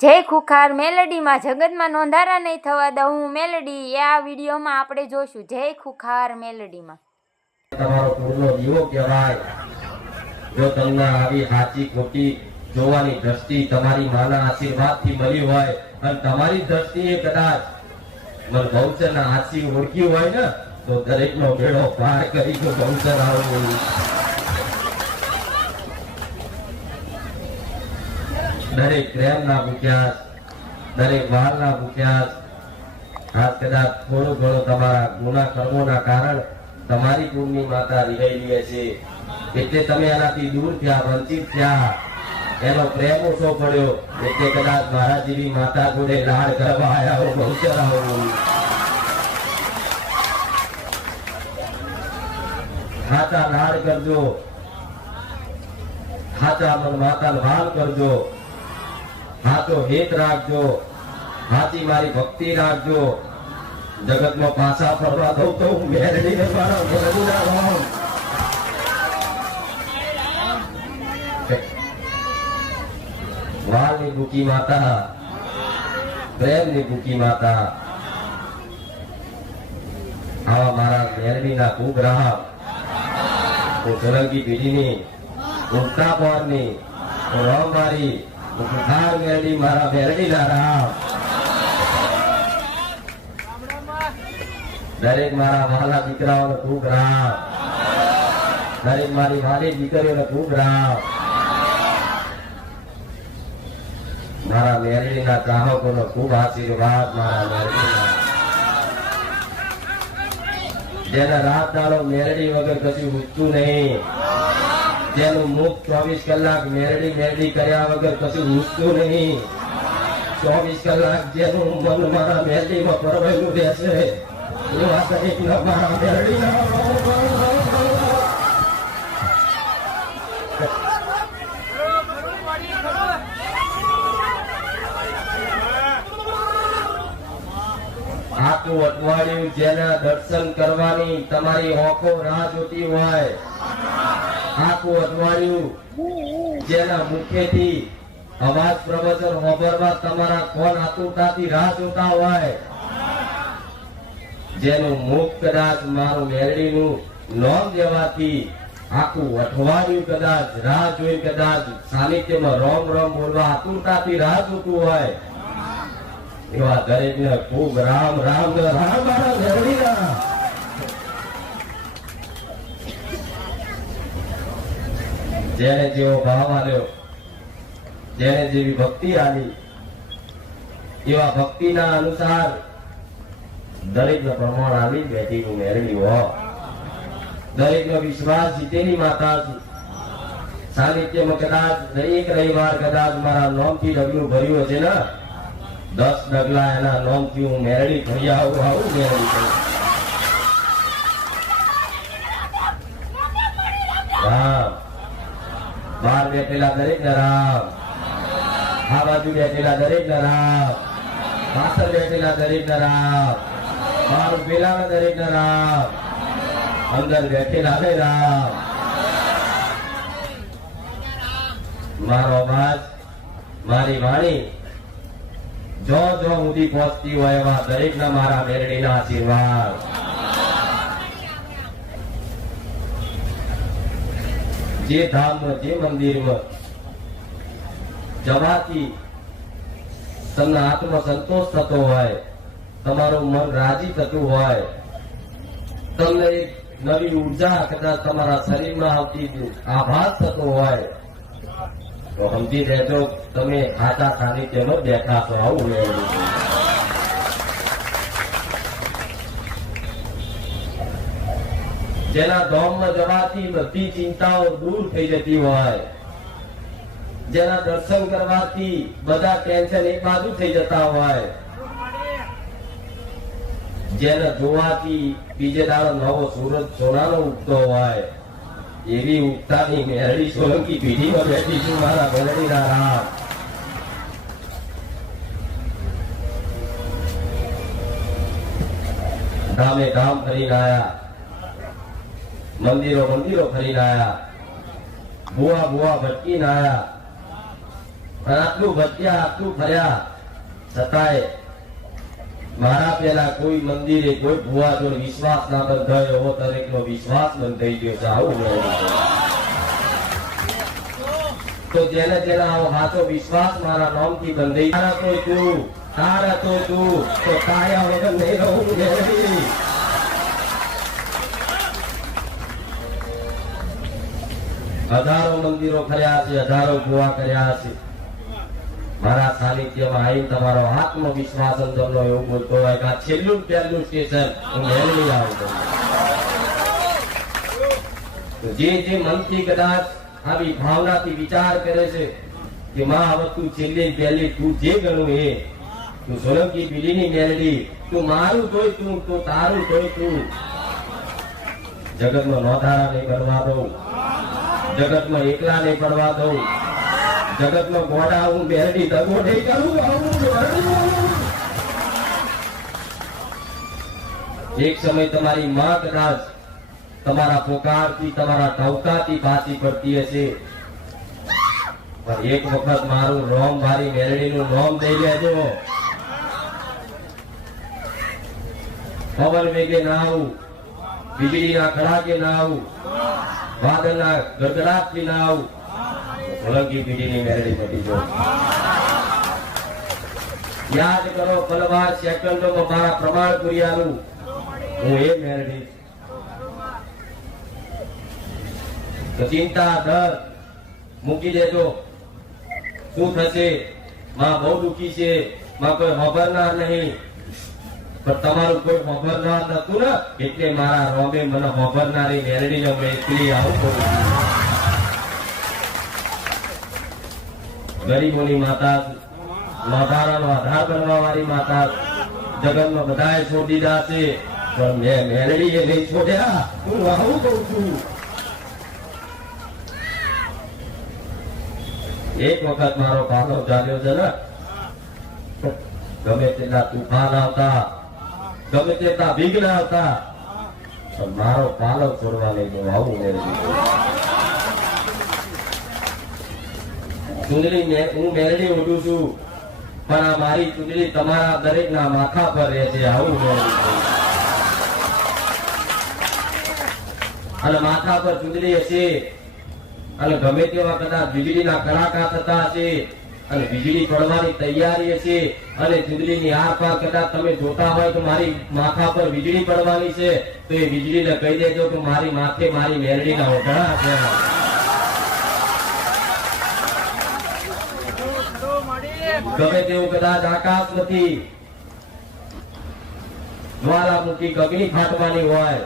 જય ખુખાર મેલડીમાં જગતમાં નોંધારા નહીં થવા દઉં હું મેલડી એ આ વિડીયોમાં આપણે જોશું. જય ખુખાર મેલડીમાં તમારો પૂર્ણો દીવો કહેવાય. જો તમને આવી સાચી ખોટી જોવાની દ્રષ્ટિ તમારી માના આશીર્વાદથી મળી હોય અને તમારી દ્રષ્ટિએ કદાચ મને ગૌચરના આશી ઓળખ્યું હોય ને તો દરેકનો બેડો પાર કરી જો ગૌચર આવું. દરેક પ્રેમના ભૂખ્યાસ, દરેક વાલના ભૂખ્યાસ, આજ કદાચ થોડું ઘણું તમારા ગુના કર્મોના કારણ તમારી કુળની માતા રિહાઈ લે છે એટલે તમે એનાથી દૂર થયા, વંચિત થયા, એનો પ્રેમ ઓછો પડ્યો એટલે કદાચ મારા જેવી માતા જોડે લાડ કરવા આવ્યા હો. ગૌચર આવું. ખાતા લાડ કરજો, ખાતા મન માતા વાલ કરજો, હાચો હેત રાખજો, હાચી મારી ભક્તિ રાખજો. જગતમાં પાછા ફરવા દઉં તો હું મેરડીને મારા મેરડીના રામ. વાલની ભૂખી માતા, પ્રેમની ભૂખી માતા, આવા મારા મેરડીના ખૂબ રામ. હું સોલંકી પેઢીની, ઉગતા પોરની, હું રામવારી, હું ખુખાર મેરડી મારા મેરડીના રામ. દરેક મારા વાલા દીકરાઓને ખૂબ રામ, દરેક મારી વાલી દીકરીઓને ખૂબ રામ. મારા મેરડીના ચાહકોનો ખૂબ આશીર્વાદ. મારા મેરડીના જેના રાત દાડો મેરડી વગર કશું ઉઠતું નહીં, જેનું મુખ 24 કલાક મેરડી મેરડી કર્યા વગર કશું ઉઠતું નહીં, 24 કલાક જેનું મન મારા મેરડીમાં પરવાયેલું રહેશે એવા દરેકના મારા મેરડીના આખું અઠવાડિયું જેના દર્શન કરવાની તમારી આંખો રાહ જોતી હોય, આખું અઠવાડિયું જેના મુખેથી અવાજ પ્રવચન સાંભળવા તમારા કોણ આતુરતાથી રાહ જોતા હોય, જેનું મુખ કદાચ મારું મેરડીનું નામ લેવાથી આખું અઠવાડિયું કદાચ રાહ જોઈ કદાચ સાનિધ્યમાં રોમ રોમ બોલવા આતુરતાથી રાહ જોતું હોય એવા દરેકને ખૂબ રામ રામ રામ. મારા મેરડીના જેને જેવો ભાવ આલ્યો, જેને જેવી ભક્તિ આલી એવા ભક્તિના અનુસાર દરેકને પ્રમાણ આવી બેઠી મેરડી હો. દરેકનો વિશ્વાસ જીતેલી માતા છું. સાનિધ્યમાં કદાચ એક રવિવાર કદાચ મારા નોમથી ડગલું ભર્યું હશે ને 10 ડગલા એના નોમથી હું મેરડી થઈ આવું મેરડી થઈ. રામ બહાર બેઠેલા દરેક ને રામ, આ બાજુ બેઠેલા દરેક ને રામ, પાછળ બેઠેલા દરેક ને રામ, બહાર ઉભેલા દરેક ને રામ, અંદર બેઠેલા ને રામ. મારો અવાજ, મારી વાણી જો જો સુધી પહોંચતી હોય એવા દરેક ના મારા મેરડીના આશીર્વાદ. જે ધામમાં, જે મંદિરમાં જવાથી તમને આત્મા સંતોષ થતો હોય, તમારું મન રાજી થતું હોય, તમને એક નવી ઉર્જા કદાચ તમારા શરીરમાં આવતી આભાસ થતો હોય તો સમજી રહેજો તમે આતા સાનિધ્યમાં બેઠા છો. આવું જેના ધામમાં જવાથી બધી ચિંતાઓ દૂર થઈ જતી હોય, જેના દર્શન કરવાથી બધા ટેન્શન એક બાજુ થઈ જતા હોય, જેને જોવાથી બીજે દાડો નવો સૂરજ સોનાનો ઉગતો હોય એવી ઉગતાની મેરડી સોલંકી પેઢીમાં બેઠી છું. મારા મેરડીના રામ. ધામે ધામ ફરીને આયા, મંદિરો મંદિરો ફરીને આયા, ભુવા ભટકીને આયા, આટલું ભટ્યા આટલું ફર્યા છતાંય મારા પેલા કોઈ મંદિરે કોઈ ભુવા જોડે વિશ્વાસ ના બંધાયો એવો દરેકનો વિશ્વાસ બંધાઈ ગયો છે. આવું મેળવી છે. તો જેને જેને આવો સાચો વિશ્વાસ મારા નામથી બંધાઈ તારા તો તું તો કાયા વગર નહીં રહું મેળવી. હજારો મંદિરો કર્યા છે, હજારો ભુવા કર્યા છે. મારા સાનિધ્યમાં આવીને તમારો આત્મવિશ્વાસ અંદરનો એવું બોલતો હોય કે આ છેલ્લું પહેલું સ્ટેશન હું મેળવી આવું. જે મનથી કદાચ આવી ભાવનાથી વિચાર કરે છે કે માં હવે તું છેલ્લી પહેલી તું જે ગણું એ તું સોલંકી બીડીની મેળવી, તું મારું તોય તું તારું તોય તું. જગતમાં નોધારા નહીં કરવા દઉં, જગતમાં એકલા નહીં પડવા દઉં, જગતમાં ગોડા હું બેરડી દગો નહીં કરું. એક સમય તમારી માં કદાચ તમારા પોકારથી તમારા ટવકાથી પાછી પડતી હશે, પણ એક વખત મારું રોમ મારી મેરડીનું નામ દઈ લેજો. પવન વેગે ના આવું, વીજળીના કડાકે ના આવું, વાદળના ગડગડાટથી ના આવું, સોલંકી પીઢીની મેરડી મટી જો. યાદ કરો પલવાર સેકન્ડોમાં મારા પ્રમાણ પુરિયાનું હું એ મેરડી. તો ચિંતા ડર મૂકી દેજો. શું થશે? માં બહુ દુખી છે, માં કોઈ ખબરનાર નહીં, પણ તમારું કોઈ ખબરનાર નતું ને એટલે મારા રોમે મને ખબરનારી મેરડીને મેકલી આવું કરું. ગરીબોની માતા, માધારાનો આધાર બનવા વાળી માતા, જગતમાં બધાએ છોડી દીધા છે પણ મેં મેરડીએ નહીં છોડ્યા. હું આવું કઉ છું. એક વખત મારો પાલો ચાલ્યો છે ને, ગમે તેટલા તુફાન આવતા, ગમે તેટલા વિઘ્ન આવતા, પણ મારો પાલો છોડવા નહીં દઉં. આવું મેળવી ચુંદડી હું મેળવી ઉઠું છું, પણ આ મારી ચુંદડી તમારા દરેક ના માથા પર રહે છે. આવું મેળવી અને માથા પર ચુંદડી હશે અને ગમે તેવા કદાચ વીજળીના કડાકા થતા હશે અને વીજળી પડવાની તૈયારી હશે અને ચુંદડીની આરપાર કદાચ તમે જોતા હોય તો મારી માથા પર વીજળી પડવાની છે, તો એ વીજળીને કહી દેજો કે મારી માથે મારી મેરડીના ઓઢણા છે. ગમે તેવું કદાચ આકાશમાંથી જ્વાલામુખી અગ્નિ ફાટવાની હોય,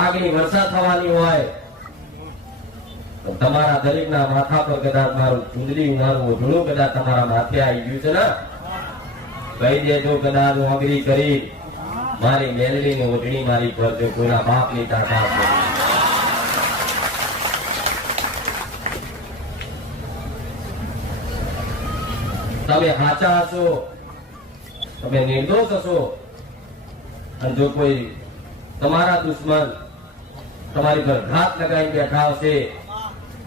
આગની વર્ષા થવાની હોય, તમારા દરેકના માથા પર કદાચ મારું ચુંદડી મારું ઓઢણું કદાચ તમારા માથે આવી ગયું છે ને, કહી દેજો કદાચ હું અગ્રી કરી મારી મેલડીની ઓઢણી મારી પર જો કોઈના બાપની તાકાત નથી. તમે સાચા હશો, તમે નિર્દોષ હશો, અને જો કોઈ તમારા દુશ્મન તમારી પર ઘાત લગાવી બેઠા હશે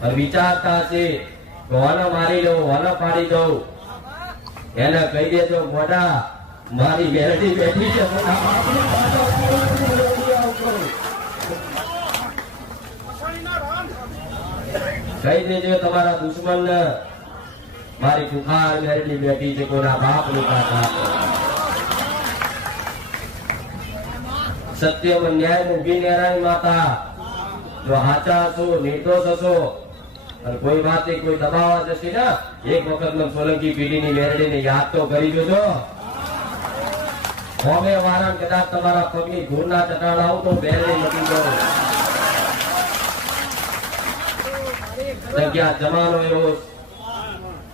અને વિચારતા હશે તો આને મારી લઉં, આને પાડી દઉં, એને કહી દેજો મોઢા મારી મેરડી બેઠી છે, કહી દેજો તમારા દુશ્મન ને મારી કુખાર મેરડી બેઠી છે, કોઈના બાપ નું કાકા. સત્યમાં ન્યાય ઉભી નેરાઈ માતા, જો હાચા હશો, નિર્દોષ હશો અને કોઈ વાતે કોઈ દબાવવા જશે ને, એક વખત સોલંકી પીઢીની મેરડીને યાદ તો કરી જોજો. હોમે વાળા કદાચ તમારા પગની ઘૂરના ચટાડા આવું તો મેરડી નથી કરો. જગ્યા જમાનો એવો,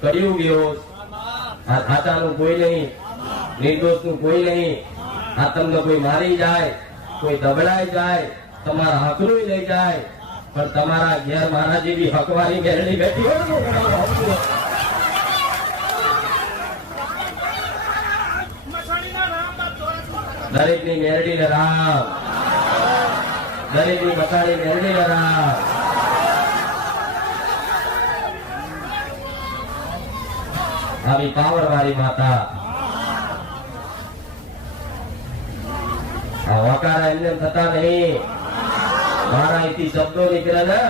કળિયુગ એવો, આ હાચાનું કોઈ નહીં, નિર્દોષ નું કોઈ નહીં. આ તમને કોઈ મારી જાય, કોઈ દબડાઈ જાય, તમારા હકનું લઈ જાય, પણ તમારા ઘેર મારા જેવી હકવારી મેરડી બેઠી હોય, દરેક ની મેરડી ને રામ, દરેક ની મસાણી મેરડી ને રામ. આવી પાવર વાળી માતા. આ વકારા એમને થતા નહીં. મારા અહીંથી શબ્દો નીકળે ને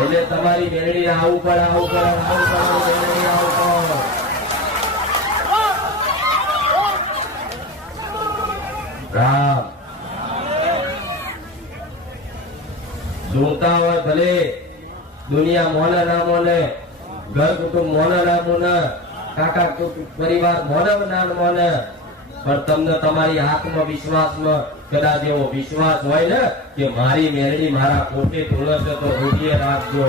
એટલે તમારી મેળડી આવું પડે, આવું પડે, આવું પડે, મેળડી આવું પડે. રામ જોતા હોય ભલે દુનિયા મોને ના મોને, ઘર કુટુંબ મોને ના મોને, કાકા પરિવાર મોને ના મોને, પણ તમને તમારી આત્મવિશ્વાસમાં કદાચ એવો વિશ્વાસ હોય ને કે મારી મેળડી મારા પોતે તુલસે તો રૂઢીએ રાખજો.